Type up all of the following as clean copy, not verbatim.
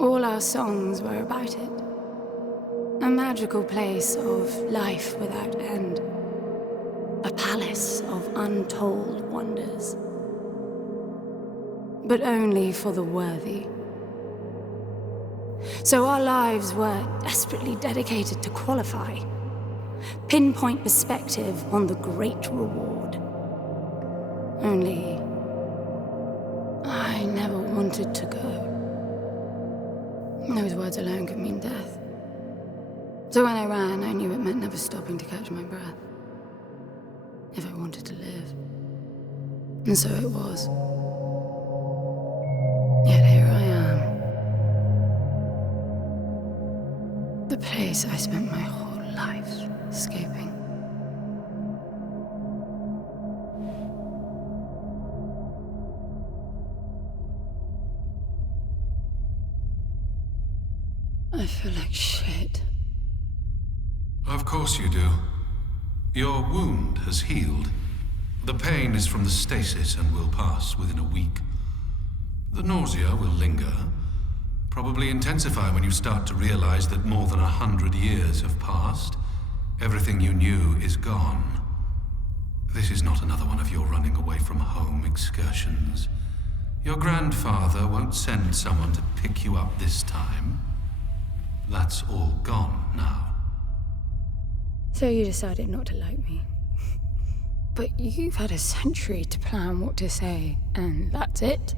All our songs were about it. A magical place of life without end. A palace of untold wonders. But only for the worthy. So our lives were desperately dedicated to qualify. Pinpoint perspective on the great reward. Only I never wanted to go. Those words alone could mean death. So when I ran, I knew it meant never stopping to catch my breath. If I wanted to live. And so it was. Yet here I am. The place I spent my whole life escaping. I feel like shit. Of course you do. Your wound has healed. The pain is from the stasis and will pass within a week. The nausea will linger, probably intensify when you start to realize that more than 100 years have passed. Everything you knew is gone. This is not another one of your running away from home excursions. Your grandfather won't send someone to pick you up this time. That's all gone now. So you decided not to like me. But you've had a century to plan what to say, and that's it?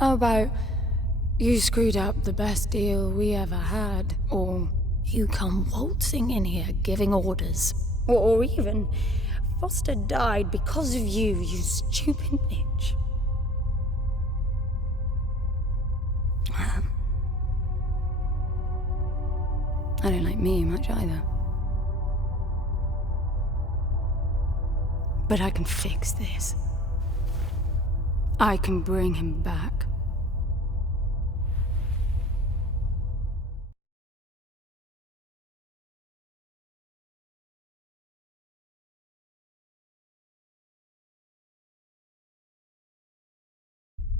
How about you screwed up the best deal we ever had, or you come waltzing in here giving orders, or even Foster died because of you, you stupid bitch. I don't like me much either. But I can fix this. I can bring him back.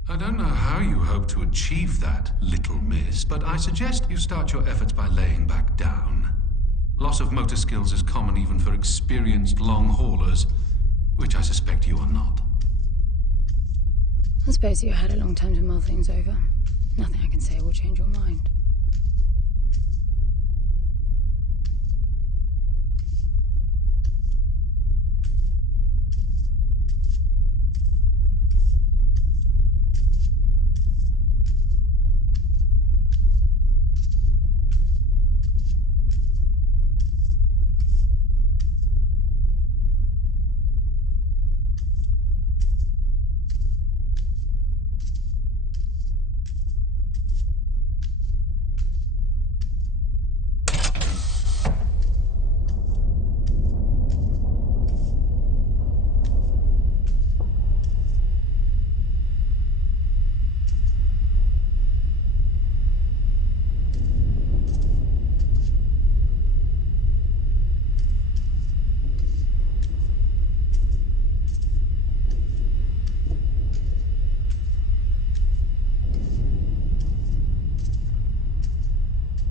I don't know how you hope to achieve that, little miss, but I suggest you start your efforts by laying back down. Loss of motor skills is common even for experienced long haulers, which I suspect you are not. I suppose you had a long time to mull things over. Nothing I can say will change your mind.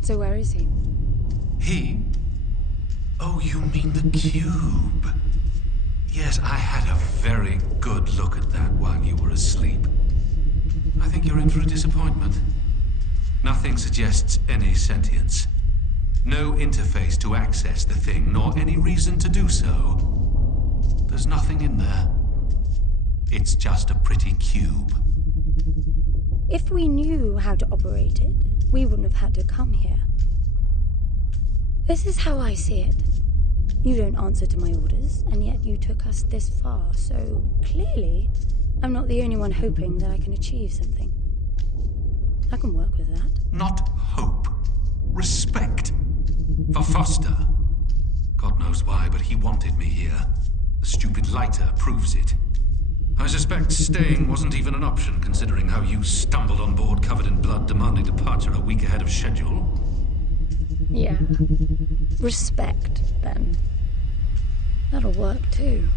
So where is he? He? Oh, you mean the cube. Yes, I had a very good look at that while you were asleep. I think you're in for a disappointment. Nothing suggests any sentience. No interface to access the thing, nor any reason to do so. There's nothing in there. It's just a pretty cube. If we knew how to operate it, we wouldn't have had to come here. This is how I see it. You don't answer to my orders, and yet you took us this far, so clearly I'm not the only one hoping that I can achieve something. I can work with that. Not hope. Respect. For Foster. God knows why, but he wanted me here. The stupid lighter proves it. I suspect staying wasn't even an option, considering how you stumbled on board covered in blood, demanding departure a week ahead of schedule. Yeah. Respect, then. That'll work, too.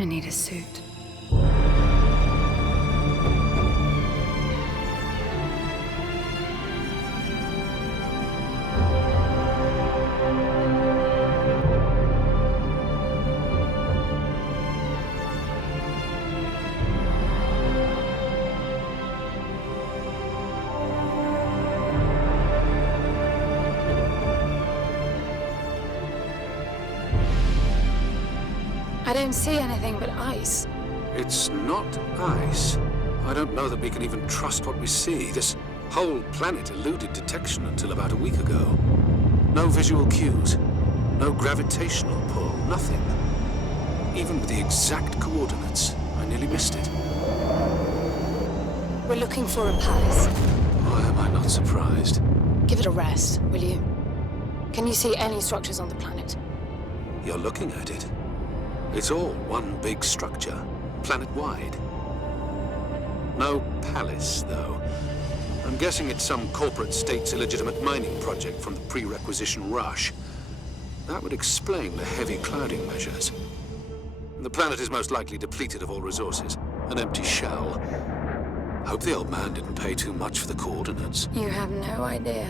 I need a suit. I don't see anything but ice. It's not ice. I don't know that we can even trust what we see. This whole planet eluded detection until about a week ago. No visual cues, no gravitational pull, nothing. Even with the exact coordinates, I nearly missed it. We're looking for a palace. Why am I not surprised? Give it a rest, will you? Can you see any structures on the planet? You're looking at it. It's all one big structure, planet-wide. No palace, though. I'm guessing it's some corporate state's illegitimate mining project from the pre-requisition rush. That would explain the heavy clouding measures. The planet is most likely depleted of all resources, an empty shell. Hope the old man didn't pay too much for the coordinates. You have no idea.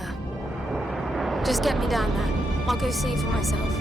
Just get me down there. I'll go see for myself.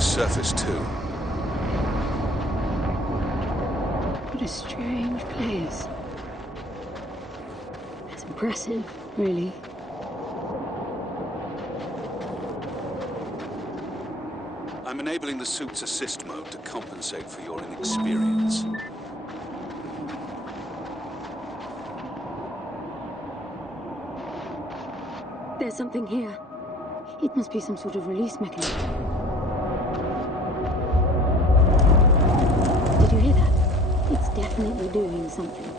Surface too. What a strange place. It's impressive, really. I'm enabling the suit's assist mode to compensate for your inexperience. There's something here. It must be some sort of release mechanism. Did you hear that? It's definitely doing something.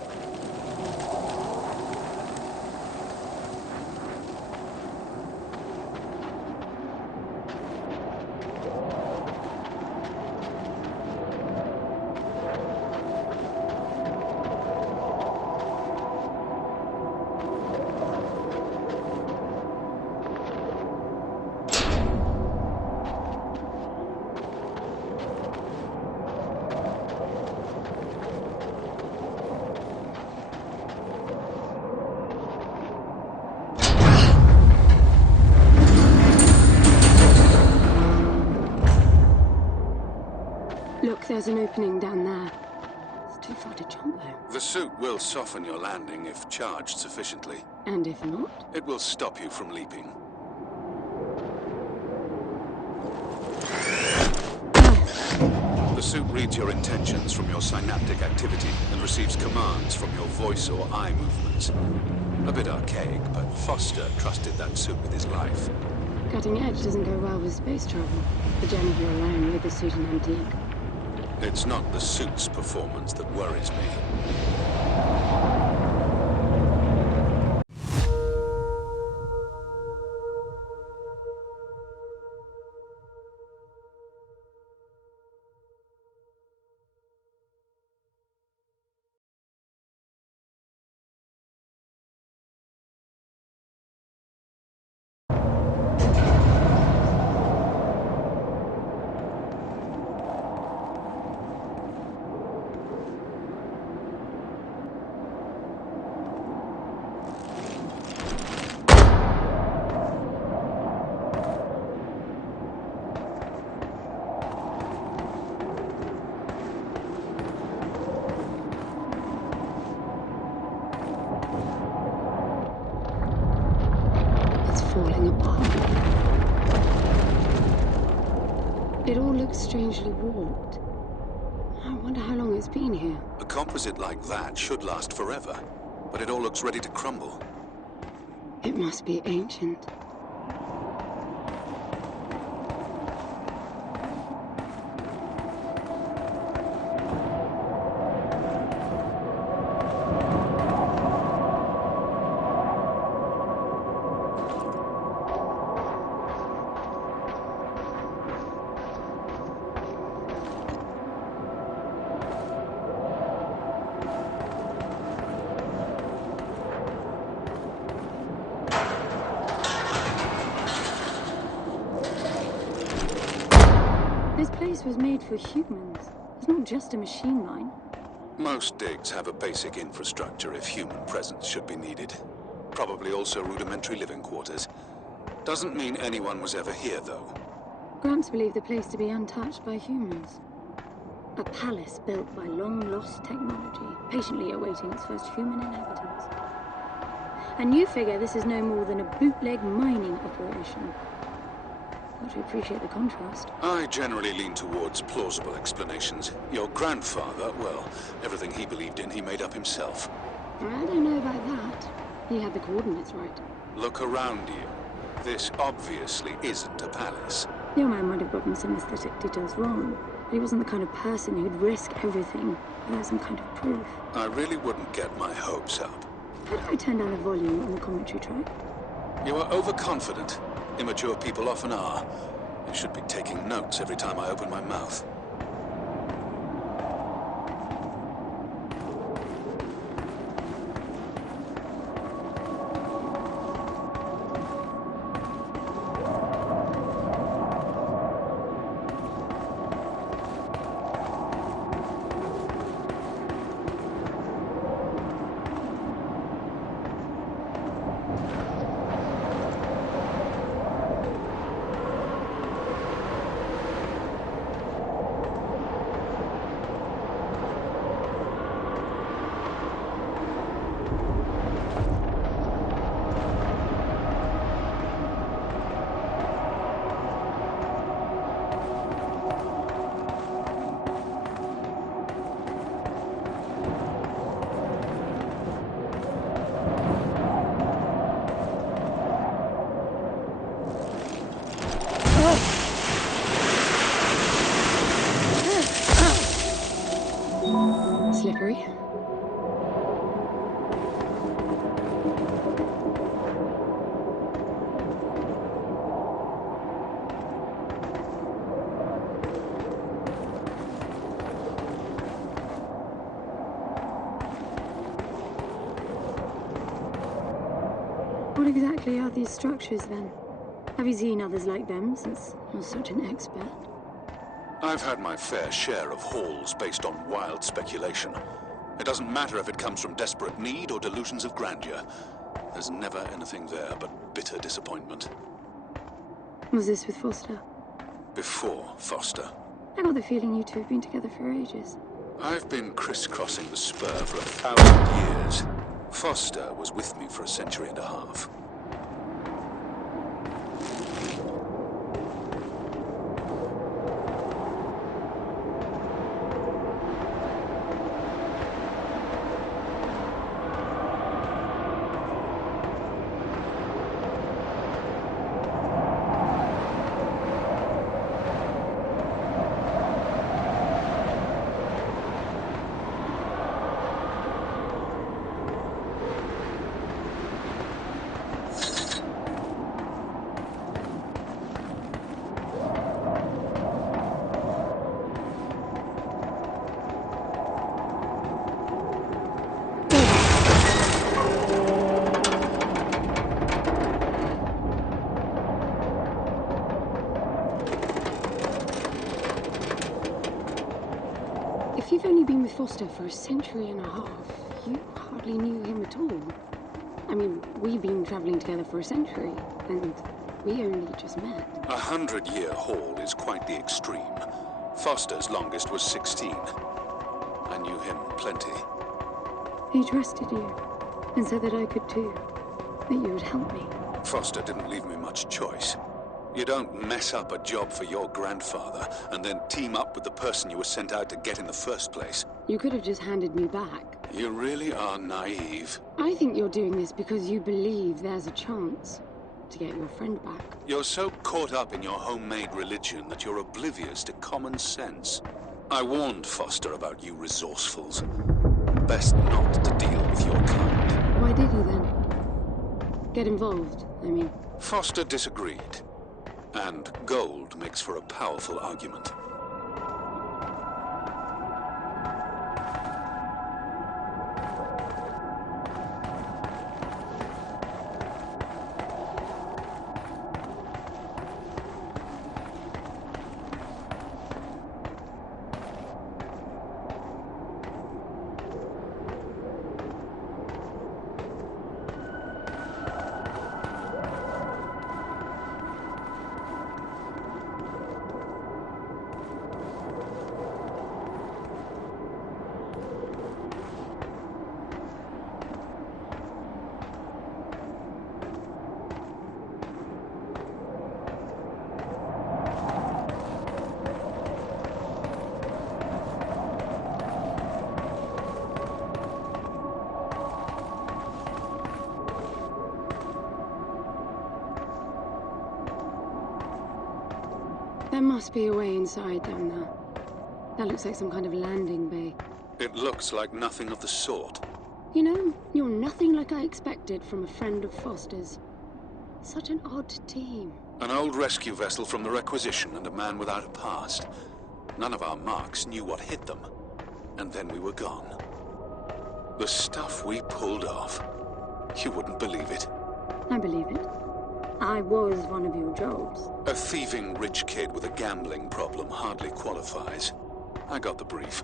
Look, there's an opening down there. It's too far to jump, though. The suit will soften your landing if charged sufficiently. And if not? It will stop you from leaping. The suit reads your intentions from your synaptic activity and receives commands from your voice or eye movements. A bit archaic, but Foster trusted that suit with his life. Cutting edge doesn't go well with space travel. The Jennifer alone with the suit an antique. It's not the suit's performance that worries me. Falling apart. It all looks strangely warped. I wonder how long it's been here. A composite like that should last forever, but it all looks ready to crumble. It must be ancient. This place was made for humans. It's not just a machine mine. Most digs have a basic infrastructure if human presence should be needed. Probably also rudimentary living quarters. Doesn't mean anyone was ever here, though. Gramps believed the place to be untouched by humans. A palace built by long-lost technology, patiently awaiting its first human inhabitants. And you figure this is no more than a bootleg mining operation. Got to appreciate the contrast. I generally lean towards plausible explanations. Your grandfather, well, everything he believed in, he made up himself. I don't know about that. He had the coordinates right. Look around you. This obviously isn't a palace. Your man might have gotten some aesthetic details wrong, but he wasn't the kind of person who'd risk everything without some kind of proof. I really wouldn't get my hopes up. How do I turn down the volume on the commentary track? You are overconfident. Immature people often are. You should be taking notes every time I open my mouth. Slippery. What exactly are these structures then? Have you seen others like them since you're such an expert? I've had my fair share of halls based on wild speculation. It doesn't matter if it comes from desperate need or delusions of grandeur. There's never anything there but bitter disappointment. Was this with Foster? Before Foster. I got the feeling you two have been together for ages. I've been crisscrossing the spur for 1,000 years. Foster was with me for a century and a half. If you've only been with Foster for a century and a half, you hardly knew him at all. I mean, we've been traveling together for a century, and we only just met. 100-year haul is quite the extreme. Foster's longest was 16. I knew him plenty. He trusted you, and said that I could too, that you would help me. Foster didn't leave me much choice. You don't mess up a job for your grandfather and then team up with the person you were sent out to get in the first place. You could have just handed me back. You really are naive. I think you're doing this because you believe there's a chance to get your friend back. You're so caught up in your homemade religion that you're oblivious to common sense. I warned Foster about you resourcefuls. Best not to deal with your kind. Why did you then? Get involved, I mean. Foster disagreed. And gold makes for a powerful argument. There must be a way inside down there. That looks like some kind of landing bay. It looks like nothing of the sort. You know, you're nothing like I expected from a friend of Foster's. Such an odd team. An old rescue vessel from the Requisition and a man without a past. None of our marks knew what hit them. And then we were gone. The stuff we pulled off. You wouldn't believe it. I believe it. I was one of your jobs. A thieving rich kid with a gambling problem hardly qualifies. I got the brief.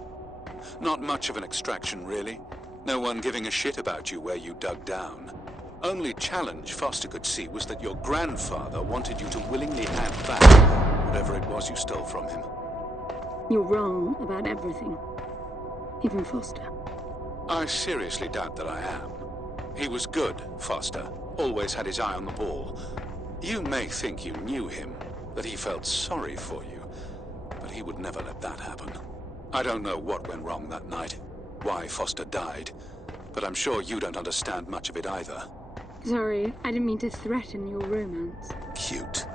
Not much of an extraction, really. No one giving a shit about you where you dug down. Only challenge Foster could see was that your grandfather wanted you to willingly hand back whatever it was you stole from him. You're wrong about everything. Even Foster. I seriously doubt that I am. He was good, Foster. Always had his eye on the ball. You may think you knew him, that he felt sorry for you, but he would never let that happen. I don't know what went wrong that night, why Foster died, but I'm sure you don't understand much of it either. Sorry, I didn't mean to threaten your romance. Cute.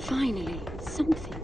Finally, something.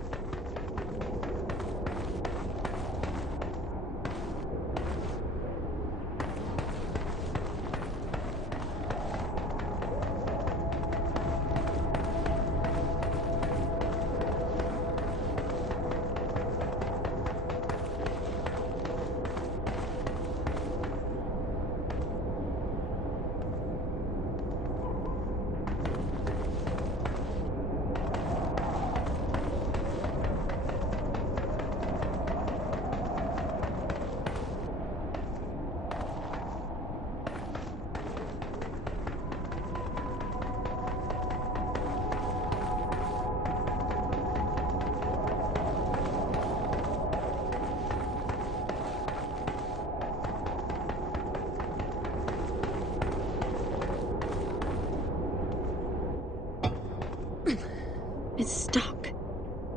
It's stuck.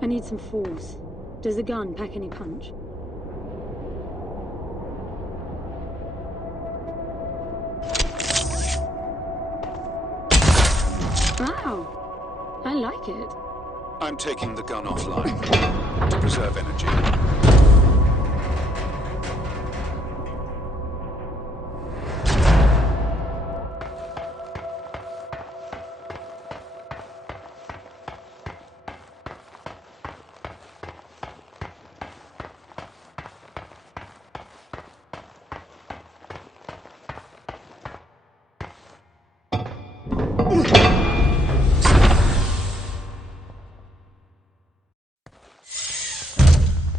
I need some force. Does the gun pack any punch? Wow. I like it. I'm taking the gun offline to preserve energy.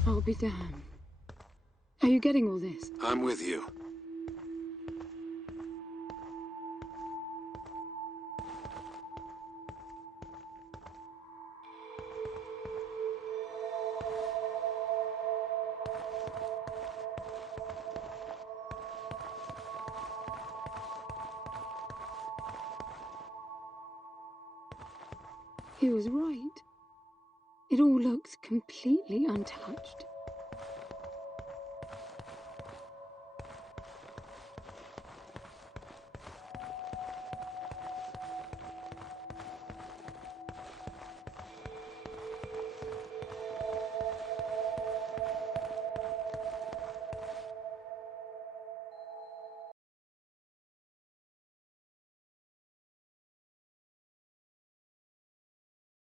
I'll be damned. Are you getting all this? I'm with you. He was right. It all looks completely untouched.